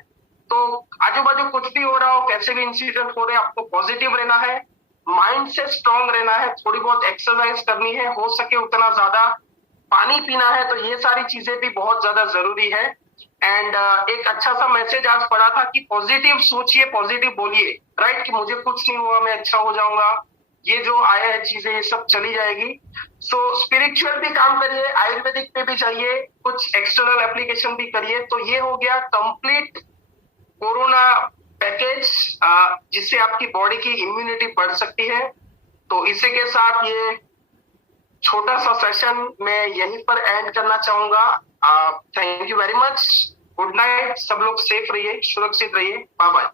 तो आजू बाजू कुछ भी हो रहा हो, कैसे भी इंसिडेंट हो रहे हैं, आपको पॉजिटिव रहना है, माइंड से स्ट्रांग रहना है, थोड़ी बहुत एक्सरसाइज करनी है, हो सके उतना ज्यादा पानी पीना है। तो ये सारी चीजें भी बहुत ज्यादा जरूरी है। एंड एक अच्छा सा मैसेज आज पढ़ा था कि पॉजिटिव सोचिए, पॉजिटिव बोलिए, राइट, कि मुझे कुछ नहीं हुआ, मैं अच्छा हो जाऊंगा, ये जो आया है चीजें ये सब चली जाएगी। सो स्पिरिचुअल भी काम करिए, आयुर्वेदिक पे भी जाइए, कुछ एक्सटर्नल एप्लीकेशन भी करिए। तो ये हो गया कंप्लीट कोरोना पैकेज, जिससे आपकी बॉडी की इम्यूनिटी बढ़ सकती है। तो इसी के साथ ये छोटा सा सेशन मैं यहीं पर एंड करना चाहूंगा। Thank you very much, good night, सब लोग सेफ रहिए, सुरक्षित रहिए, बाय बाय।